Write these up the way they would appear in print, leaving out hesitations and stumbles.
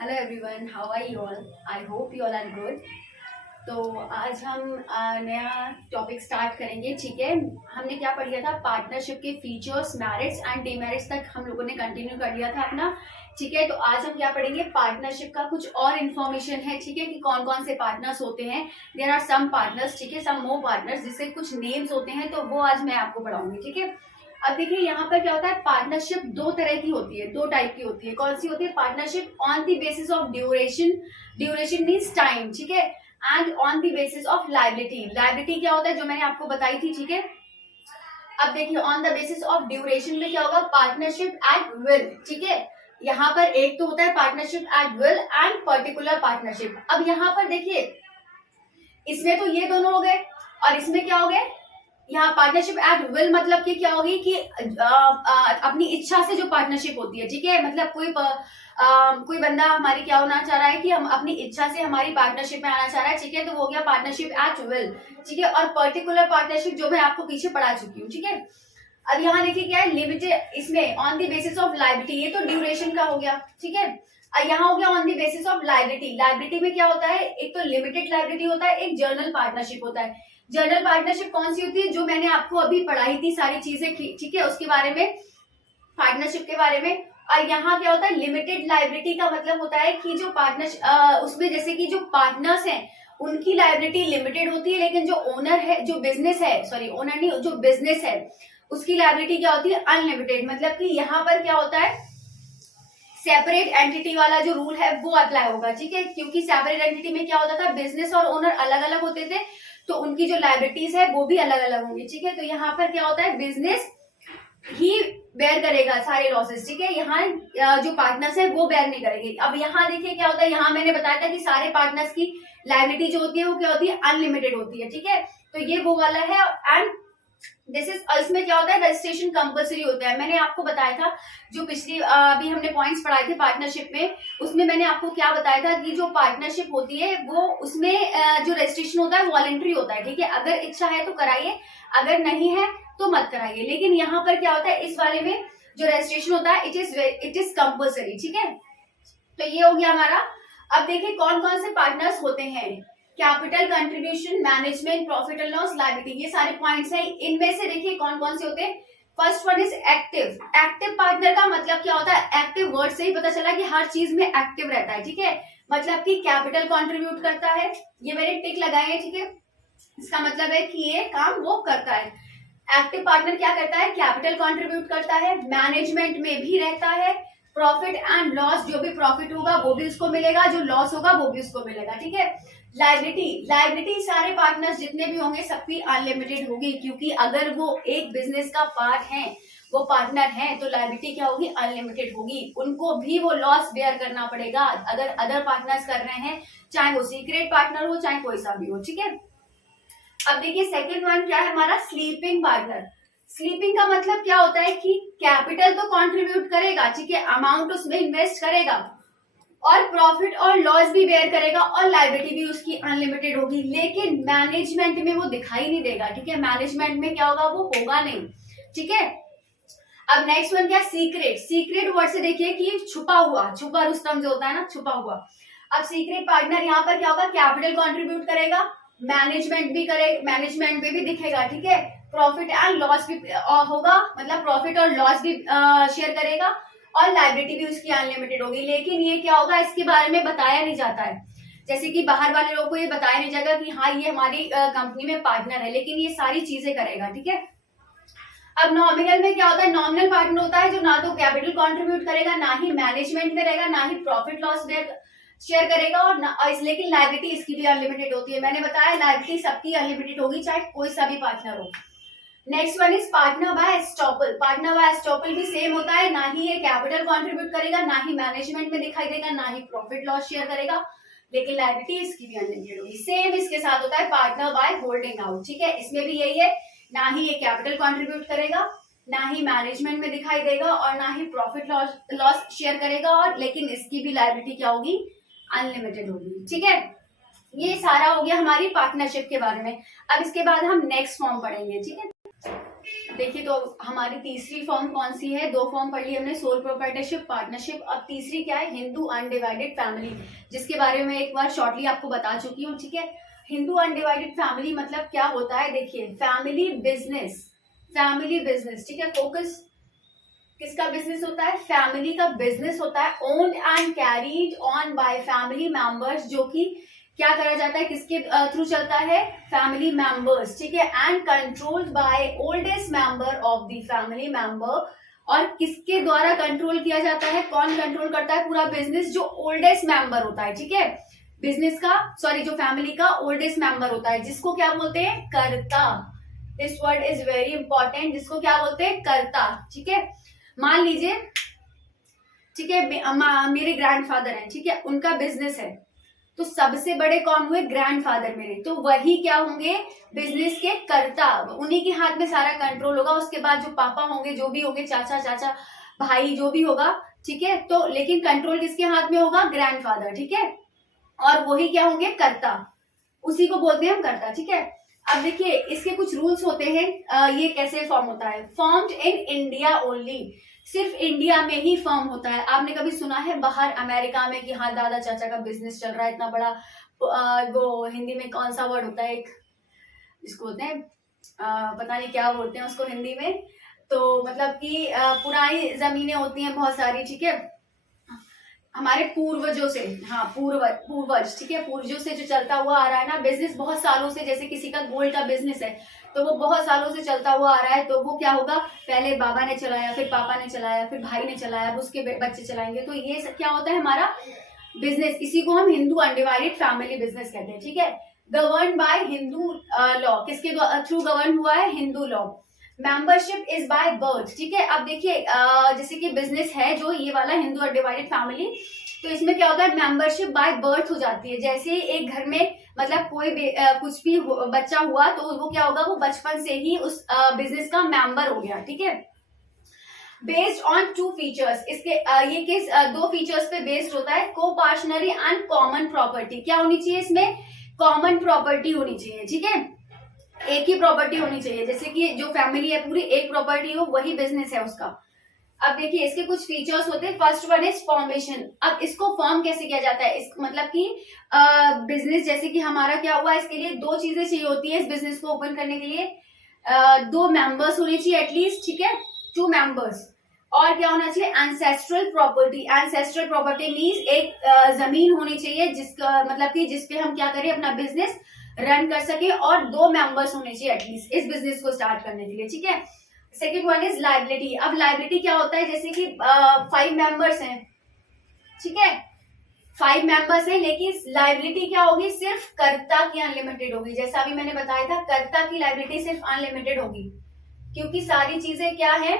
Hello everyone, how are you all? I hope you all are good. तो आज हम नया टॉपिक स्टार्ट करेंगे। ठीक है, हमने क्या पढ़ लिया था? पार्टनरशिप के फीचर्स, मेरिट्स एंड डीमेरिट्स तक हम लोगों ने कंटिन्यू कर लिया था अपना। ठीक है, तो आज हम क्या पढ़ेंगे? पार्टनरशिप का कुछ और इन्फॉर्मेशन है। ठीक है, कि कौन कौन से पार्टनर्स होते हैं। देयर आर सम पार्टनर्स, ठीक है, सम मोर पार्टनर्स, जिससे कुछ नेम्स होते हैं, तो वो आज मैं आपको पढ़ाऊंगी। ठीक है, अब देखिए यहाँ पर क्या होता है, पार्टनरशिप दो तरह की होती है, दो टाइप की होती है। कौन सी होती है? Partnership on the basis of duration, duration means time, ठीक है, and on the basis of liability. Liability क्या होता है, जो मैंने आपको बताई थी। ठीक है, अब देखिए on the basis of duration में क्या होगा? Partnership at will. ठीक है, यहाँ पर एक तो होता है partnership at will and particular partnership. अब यहाँ पर देखिए, इसमें तो ये दोनों हो गए, और इसमें क्या हो गए? यहाँ पार्टनरशिप एट विल मतलब कि क्या होगी कि अपनी इच्छा से जो पार्टनरशिप होती है। ठीक है, मतलब कोई बंदा हमारी क्या होना चाह रहा है कि हम अपनी इच्छा से हमारी पार्टनरशिप में आना चाह रहा है। ठीक है, तो वो हो गया पार्टनरशिप एट विल। ठीक है, और पर्टिकुलर पार्टनरशिप जो मैं आपको पीछे पढ़ा चुकी हूँ। ठीक है, अब यहाँ देखिए क्या है, लिमिटेड, इसमें on the basis of liability, ये तो ड्यूरेशन का हो गया। ठीक है, यहाँ हो गया on the basis of liability. Liability में क्या होता है? एक तो लिमिटेड लाइबिलिटी होता है, एक जर्नल पार्टनरशिप होता है। जर्नल पार्टनरशिप कौन सी होती है? जो मैंने आपको अभी पढ़ाई थी सारी चीजें, ठीक है, उसके बारे में, पार्टनरशिप के बारे में। और यहाँ क्या होता है? लिमिटेड लाइबिलिटी का मतलब होता है कि जो पार्टनर, उसमें जैसे कि जो पार्टनर्स हैं उनकी लाइबिलिटी लिमिटेड होती है, लेकिन जो ओनर है, जो बिजनेस है, सॉरी ओनर नहीं, जो बिजनेस है उसकी लाइबिलिटी क्या होती है? अनलिमिटेड। मतलब कि यहाँ पर क्या होता है? सेपरेट एंटिटी वाला जो रूल है वो अप्लाई होगा। ठीक है, क्योंकि सेपरेट एंटिटी में क्या होता था? बिजनेस और ओनर अलग अलग होते थे, तो उनकी जो लाइबिलिटीज है वो भी अलग अलग होंगी। ठीक है, तो यहाँ पर क्या होता है? बिजनेस ही बेयर करेगा सारे लॉसेस। ठीक है, यहाँ जो पार्टनर्स है वो बेयर नहीं करेंगे। अब यहाँ देखिए क्या होता है, यहाँ मैंने बताया था कि सारे पार्टनर्स की लाइबिलिटी जो होती है वो क्या होती है? अनलिमिटेड होती है। ठीक है, तो ये वो वाला है। एंड दिस इज, इसमें क्या होता है? रजिस्ट्रेशन कंपलसरी होता है। मैंने आपको बताया था, जो पिछली अभी हमने पॉइंट्स पढ़ाए थे पार्टनरशिप में, उसमें मैंने आपको क्या बताया था कि जो पार्टनरशिप होती है वो, उसमें जो रजिस्ट्रेशन होता है वॉलंटरी होता है। ठीक है, अगर इच्छा है तो कराइए, अगर नहीं है तो मत कराइए। लेकिन यहाँ पर क्या होता है, इस वाले में जो रजिस्ट्रेशन होता है इट इज कंपलसरी। ठीक है, तो ये हो गया हमारा। अब देखिए कौन कौन से पार्टनर्स होते हैं। Capital contribution, management, profit and loss, liability, ये सारे पॉइंट्स हैं। इनमें से देखिए कौन कौन से होते हैं। First one is active. Active partner का मतलब क्या होता है? एक्टिव वर्ड से ही पता चला कि हर चीज में एक्टिव रहता है। ठीक है, मतलब कि कैपिटल कंट्रीब्यूट करता है, ये मैंने टिक लगाए हैं। ठीक है, इसका मतलब है कि ये काम वो करता है। एक्टिव पार्टनर क्या करता है? कैपिटल कंट्रीब्यूट करता है, मैनेजमेंट में भी रहता है, प्रॉफिट एंड लॉस, जो भी प्रॉफिट होगा वो भी उसको मिलेगा, जो लॉस होगा वो भी उसको मिलेगा। ठीक है, लाइबिलिटी, लाइबिलिटी सारे पार्टनर्स जितने भी होंगे सबकी अनलिमिटेड होगी, क्योंकि अगर वो एक बिजनेस का पार्ट है, वो पार्टनर है, तो लाइबिलिटी क्या होगी? अनलिमिटेड होगी। उनको भी वो लॉस बेयर करना पड़ेगा अगर अदर पार्टनर्स कर रहे हैं, चाहे वो सीक्रेट पार्टनर हो, चाहे कोई सा भी हो। ठीक है, अब देखिए सेकेंड वन क्या है हमारा? Sleeping partner. स्लीपिंग का मतलब क्या होता है कि कैपिटल तो कंट्रीब्यूट करेगा, ठीक है, अमाउंट उसमें इन्वेस्ट करेगा, और प्रॉफिट और लॉस भी बेयर करेगा, और लाइबिलिटी भी उसकी अनलिमिटेड होगी, लेकिन मैनेजमेंट में वो दिखाई नहीं देगा। ठीक है, मैनेजमेंट में क्या होगा? वो होगा नहीं। ठीक है, अब नेक्स्ट वन क्या? सीक्रेट। सीक्रेट वर्ड से देखिए कि छुपा हुआ, छुपा रुस्तम जो होता है ना, छुपा हुआ। अब सीक्रेट पार्टनर यहाँ पर क्या होगा? कैपिटल कंट्रीब्यूट करेगा, मैनेजमेंट भी करे, मैनेजमेंट में भी दिखेगा। ठीक है, प्रॉफिट एंड लॉस भी होगा, मतलब प्रॉफिट और लॉस भी शेयर करेगा, और लाइबिलिटी भी उसकी अनलिमिटेड होगी। लेकिन ये क्या होगा? इसके बारे में बताया नहीं जाता है। जैसे कि बाहर वाले लोगों को ये बताया नहीं जाएगा कि हाँ ये हमारी कंपनी में पार्टनर है, लेकिन ये सारी चीजें करेगा। ठीक है, अब नॉमिनल में क्या होता है? नॉमिनल पार्टनर होता है जो ना तो कैपिटल कंट्रीब्यूट करेगा, ना ही मैनेजमेंट में रहेगा, ना ही प्रॉफिट लॉस शेयर करेगा, और लेकिन लाइबिलिटी इसकी भी अनलिमिटेड होती है। मैंने बताया लाइबिलिटी सबकी अनलिमिटेड होगी, चाहे कोई सा भी पार्टनर हो। Next one is partner by estoppel. Partner by estoppel भी सेम होता है, ना ही ये कैपिटल कंट्रीब्यूट करेगा, ना ही मैनेजमेंट में दिखाई देगा, ना ही प्रॉफिट लॉस शेयर करेगा, लेकिन लाइबिलिटी इसकी भी अनलिमिटेड होगी। सेम इसके साथ होता है पार्टनर बाय होल्डिंग आउट। ठीक है, इसमें भी यही है, ना ही ये कैपिटल कंट्रीब्यूट करेगा, ना ही मैनेजमेंट में दिखाई देगा, और ना ही प्रॉफिट लॉस शेयर करेगा, और लेकिन इसकी भी लाइबिलिटी क्या होगी? अनलिमिटेड होगी। ठीक है, ये सारा हो गया हमारी पार्टनरशिप के बारे में। अब इसके बाद हम नेक्स्ट फॉर्म पढ़ेंगे। ठीक है, देखिए तो हमारी तीसरी फॉर्म कौन सी है? 2 फॉर्म पढ़ ली हमने, सोल प्रोप्राइटरशिप, पार्टनरशिप। अब तीसरी क्या है? हिंदू अनडिवाइडेड फैमिली, जिसके बारे में एक बार शॉर्टली आपको बता चुकी हूँ, ठीक है। हिंदू अनडिवाइडेड फैमिली मतलब क्या होता है? देखिए फैमिली बिजनेस, ठीक है। फोकस किसका बिजनेस होता है? फैमिली का बिजनेस होता है, owned and carried on by family members, जो कि क्या करा जाता है? किसके थ्रू चलता है? फैमिली मेंबर्स, ठीक है। And controlled by oldest member of the family member, और किसके द्वारा कंट्रोल किया जाता है? कौन कंट्रोल करता है पूरा बिजनेस? जो ओल्डेस्ट मेंबर होता है, ठीक है। बिजनेस का, सॉरी, जो फैमिली का ओल्डेस्ट मेंबर होता है, जिसको क्या बोलते हैं? कर्ता। This word is very important, जिसको क्या बोलते हैं? कर्ता, ठीक है। मान लीजिए, ठीक है, मेरे ग्रैंडफादर हैं, ठीक है, उनका बिजनेस है, तो सबसे बड़े कौन हुए? ग्रैंडफादर मेरे, तो वही क्या होंगे? बिजनेस के कर्ता, उन्हीं के हाथ में सारा कंट्रोल होगा। उसके बाद जो पापा होंगे, जो भी होंगे, चाचा, भाई, जो भी होगा, ठीक है, तो लेकिन कंट्रोल किसके हाथ में होगा? ग्रैंडफादर, ठीक है। और वही क्या होंगे? कर्ता, उसी को बोलते हैं हम कर्ता, ठीक है। अब देखिए इसके कुछ रूल्स होते हैं, ये कैसे फॉर्म होता है? फॉर्म्ड इन इंडिया ओनली, सिर्फ इंडिया में ही फॉर्म होता है। आपने कभी सुना है बाहर अमेरिका में कि हाँ दादा चाचा का बिजनेस चल रहा है इतना बड़ा? वो हिंदी में कौन सा वर्ड होता है एक, जिसको बोलते हैं पता नहीं क्या बोलते हैं उसको हिंदी में, तो मतलब कि पुरानी जमीनें होती हैं बहुत सारी, ठीक है, हमारे पूर्वजों से, हाँ पूर्वज, ठीक है, पूर्वजों से जो चलता हुआ आ रहा है ना बिजनेस, बहुत सालों से, जैसे किसी का गोल्ड का बिजनेस है तो वो बहुत सालों से चलता हुआ आ रहा है, तो वो क्या होगा? पहले बाबा ने चलाया, फिर पापा ने चलाया, फिर भाई ने चलाया, अब उसके बच्चे चलाएंगे, तो ये क्या होता है? हमारा बिजनेस। इसी को हम हिंदू अनडिवाइडेड फैमिली बिजनेस कहते हैं, ठीक है। गवर्न बाय हिंदू लॉ, किसके थ्रू गवर्न हुआ है? Hindu law. Membership is by birth, ठीक है। अब देखिए जैसे कि बिजनेस है जो ये वाला हिंदू अनडिवाइडेड फैमिली, तो इसमें क्या होता है? मेंबरशिप बाय बर्थ हो जाती है। जैसे एक घर में मतलब कोई कुछ भी बच्चा हुआ तो वो क्या होगा? वो बचपन से ही उस बिजनेस का मेंबर हो गया, ठीक है। बेस्ड ऑन 2 फीचर्स, इसके ये केस 2 फीचर्स पे बेस्ड होता है, को पार्टनरी एंड कॉमन प्रॉपर्टी। क्या होनी चाहिए इसमें? कॉमन प्रॉपर्टी होनी चाहिए, ठीक है, एक ही प्रॉपर्टी होनी चाहिए। जैसे कि जो फैमिली है पूरी एक प्रॉपर्टी हो, वही बिजनेस है उसका। अब देखिए इसके कुछ फीचर्स होते हैं। First one is formation. अब इसको फॉर्म कैसे किया जाता है? इस मतलब कि बिजनेस जैसे कि हमारा क्या हुआ, इसके लिए 2 चीजें चाहिए होती है इस बिजनेस को ओपन करने के लिए। 2 मेंबर्स होने चाहिए एटलीस्ट, ठीक है, 2 मेंबर्स। और क्या होना चाहिए? Ancestral property. Ancestral property means एक जमीन होनी चाहिए जिसका मतलब कि जिसपे हम क्या करें? अपना बिजनेस रन कर सके, और 2 मेंबर्स होने चाहिए एटलीस्ट इस बिजनेस को स्टार्ट करने के लिए, ठीक है। Second one is liability. अब लाइबिलिटी क्या होता है? जैसे कि 5 मेंबर्स हैं, ठीक है, 5 मेंबर्स हैं, लेकिन लाइबिलिटी क्या होगी? सिर्फ कर्ता की अनलिमिटेड होगी। जैसा अभी मैंने बताया था, कर्ता की लाइबिलिटी सिर्फ अनलिमिटेड होगी, क्योंकि सारी चीजें क्या है?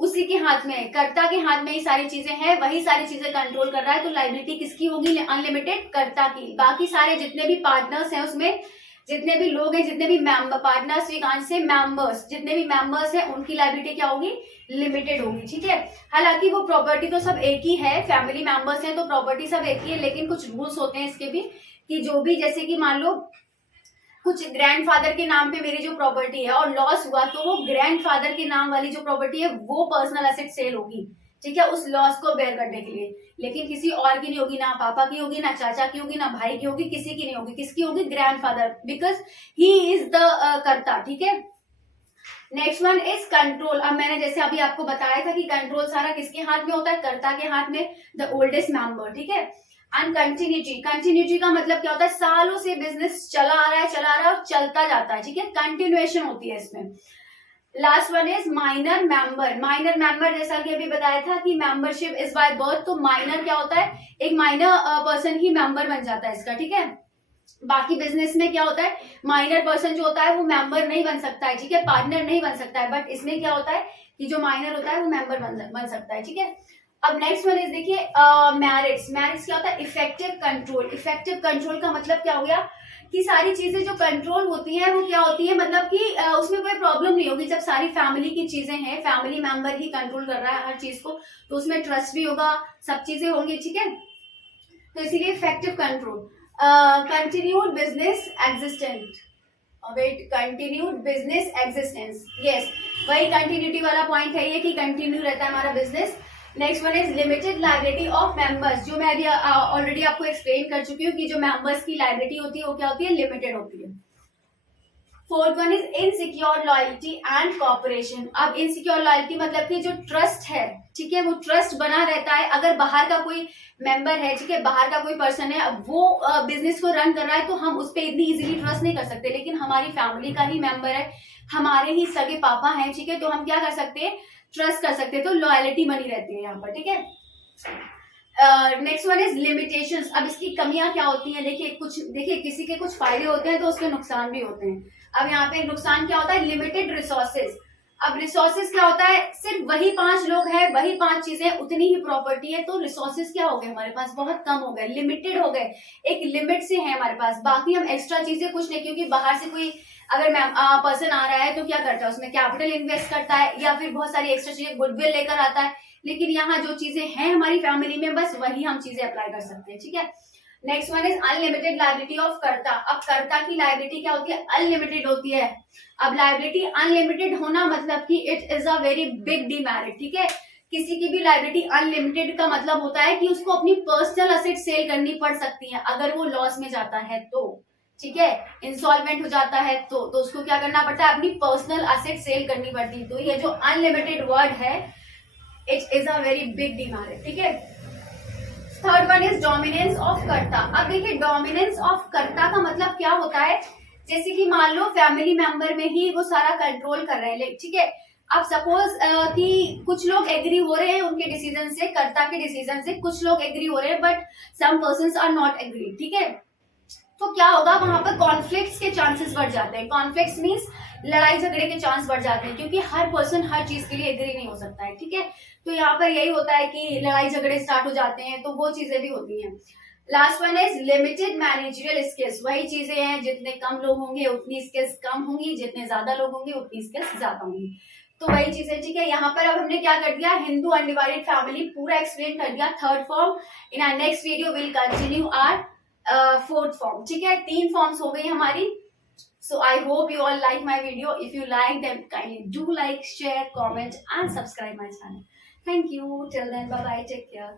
उसी के हाथ में है, कर्ता के हाथ में ही सारी चीजें हैं, वही सारी चीजें कंट्रोल कर रहा है, तो लाइबिलिटी किसकी होगी? अनलिमिटेड, कर्ता की। बाकी सारे जितने भी पार्टनर्स हैं उसमें, जितने भी लोग हैं, जितने भी पार्टनर्स से मेंबर्स, जितने भी मेंबर्स हैं, उनकी लाइबिलिटी क्या होगी? लिमिटेड होगी, ठीक है। हालांकि वो प्रॉपर्टी तो सब एक ही है, फैमिली मेंबर्स हैं तो प्रॉपर्टी सब एक ही है, लेकिन कुछ रूल्स होते हैं इसके भी, कि जो भी, जैसे कि मान लो कुछ ग्रैंडफादर के नाम पे मेरी जो प्रॉपर्टी है और लॉस हुआ, तो वो ग्रैंडफादर के नाम वाली जो प्रॉपर्टी है वो पर्सनल एसेट सेल होगी, ठीक है, उस लॉस को बेयर करने के लिए। लेकिन किसी और की नहीं होगी, ना पापा की होगी, ना चाचा की होगी, ना भाई की होगी, किसी की नहीं होगी। किसकी होगी? Grandfather, because he is the कर्ता, ठीक है। Next one is control. अब मैंने जैसे अभी आपको बताया था कि कंट्रोल सारा किसके हाथ में होता है? कर्ता के हाथ में, द ओल्डेस्ट मेंबर, ठीक है। And continuity. कंटिन्यूटी का मतलब क्या होता है? सालों से बिजनेस चला आ रहा है और चलता जाता है, ठीक है, कंटिन्यूएशन होती है इसमें। Last one is minor member. Minor member जैसा कि अभी बताया था कि मेंबरशिप इज बाय बर्थ, तो माइनर क्या होता है? एक माइनर पर्सन ही मेंबर बन जाता है इसका, ठीक है। बाकी बिजनेस में क्या होता है? माइनर पर्सन जो होता है वो मेंबर नहीं बन सकता है, ठीक है, पार्टनर नहीं बन सकता है, बट इसमें क्या होता है कि जो माइनर होता है वो मेंबर बन सकता है, ठीक है। अब नेक्स्ट वन इज देखिए मैरिट्स। मैरिट्स क्या होता है? Effective control. इफेक्टिव कंट्रोल का मतलब क्या हो गया कि सारी चीजें जो कंट्रोल होती है वो क्या होती है, मतलब कि उसमें कोई प्रॉब्लम नहीं होगी। जब सारी फैमिली की चीजें हैं, फैमिली मेंबर ही कंट्रोल कर रहा है हर चीज को, तो उसमें ट्रस्ट भी होगा, सब चीजें होंगी, ठीक है। तो इसीलिए effective control. Continued business existent, with continued business existence. Yes, वही कंटिन्यूटी वाला पॉइंट है ये कि कंटिन्यू रहता है हमारा business. Next one is limited liability of members, जो मैं अभी ऑलरेडी आपको एक्सप्लेन कर चुकी हूँ कि जो मेंबर्स की लाइबिलिटी होती है वो क्या होती है, लिमिटेड होती है। Fourth one is insecure loyalty and cooperation. अब इनसिक्योर लॉयल्टी मतलब कि जो ट्रस्ट है, ठीक है, वो ट्रस्ट बना रहता है। अगर बाहर का कोई मेंबर है, ठीक है, बाहर का कोई पर्सन है, अब वो बिजनेस को रन कर रहा है तो हम उस पर इतनी इजीली ट्रस्ट नहीं कर सकते। लेकिन हमारी फैमिली का ही मेंबर है, हमारे ही सगे पापा हैं, ठीक है, तो हम क्या कर सकते हैं, ट्रस्ट कर सकते हैं। तो लॉयलिटी बनी रहती है यहाँ पर, ठीक है। Next one is limitations. अब इसकी कमियां क्या होती हैं, देखिए किसी के कुछ फायदे होते हैं तो उसके नुकसान भी होते हैं। अब यहाँ पे नुकसान क्या होता है, लिमिटेड रिसोर्सेज। अब रिसोर्सेज क्या होता है, सिर्फ वही 5 लोग हैं, वही 5 चीजें, उतनी ही प्रॉपर्टी है, तो रिसोर्सेज क्या हो गए हमारे पास, बहुत कम हो गए, लिमिटेड हो गए, एक लिमिट से है हमारे पास। बाकी हम एक्स्ट्रा चीजें कुछ नहीं, क्योंकि बाहर से कोई अगर पर्सन आ रहा है तो क्या करता है, उसमें कैपिटल इन्वेस्ट करता है या फिर बहुत सारी एक्स्ट्रा चीजें गुडविल लेकर आता है। लेकिन यहाँ जो चीजें हैं हमारी फैमिली में, बस वही हम चीजें अप्लाई कर सकते हैं, ठीक है। Next one is unlimited liability of कर्ता। अब कर्ता की लाइबिलिटी क्या होती है, अनलिमिटेड होती है। अब लाइबिलिटी अनलिमिटेड होना मतलब कि it is a very big demerit, ठीक है। किसी की भी लाइबिलिटी अनलिमिटेड का मतलब होता है कि उसको अपनी पर्सनल असेट सेल करनी पड़ सकती है अगर वो लॉस में जाता है तो, ठीक है, इंसॉल्वेंट हो जाता है तो उसको क्या करना पड़ता है, अपनी पर्सनल असेट सेल करनी पड़ती है। तो ये जो अनलिमिटेड वर्ड है, it is a very big demerit, ठीक है। Third one is dominance of कर्ता। अब देखिए डोमिनेंस ऑफ कर्ता का मतलब क्या होता है, जैसे कि मान लो फैमिली मेंबर में ही वो सारा कंट्रोल कर रहे हैं, ठीक है। अब सपोज कि कुछ लोग एग्री हो रहे हैं उनके डिसीजन से, कर्ता के डिसीजन से, कुछ लोग एग्री हो रहे हैं but some persons are not agree, ठीक है। तो क्या होगा, वहां पर कॉन्फ्लिक्ट्स के चांसेस बढ़ जाते हैं। कॉन्फ्लिक्ट्स मींस लड़ाई झगड़े के चांस बढ़ जाते हैं, क्योंकि हर पर्सन हर चीज के लिए एग्री नहीं हो सकता है, ठीक है। तो यहाँ पर यही होता है कि लड़ाई झगड़े स्टार्ट हो जाते हैं, तो वो चीजें भी होती हैं। Last one is limited managerial skills. वही चीजें हैं, जितने कम लोग होंगे उतनी स्किल्स कम होंगी, जितने ज्यादा लोग होंगे उतनी स्किल्स ज्यादा होंगी। तो वही चीजें, ठीक है। यहाँ पर अब हमने क्या कर दिया, हिंदू अनडिवाइडेड फैमिली पूरा एक्सप्लेन कर दिया, third form. In our next video will continue our fourth form, ठीक है। 3 फॉर्म्स हो गई हमारी। So I hope you all like my video. If you like, then kindly do like, share, comment and subscribe my channel. Thank you. Till then, bye bye. Take care.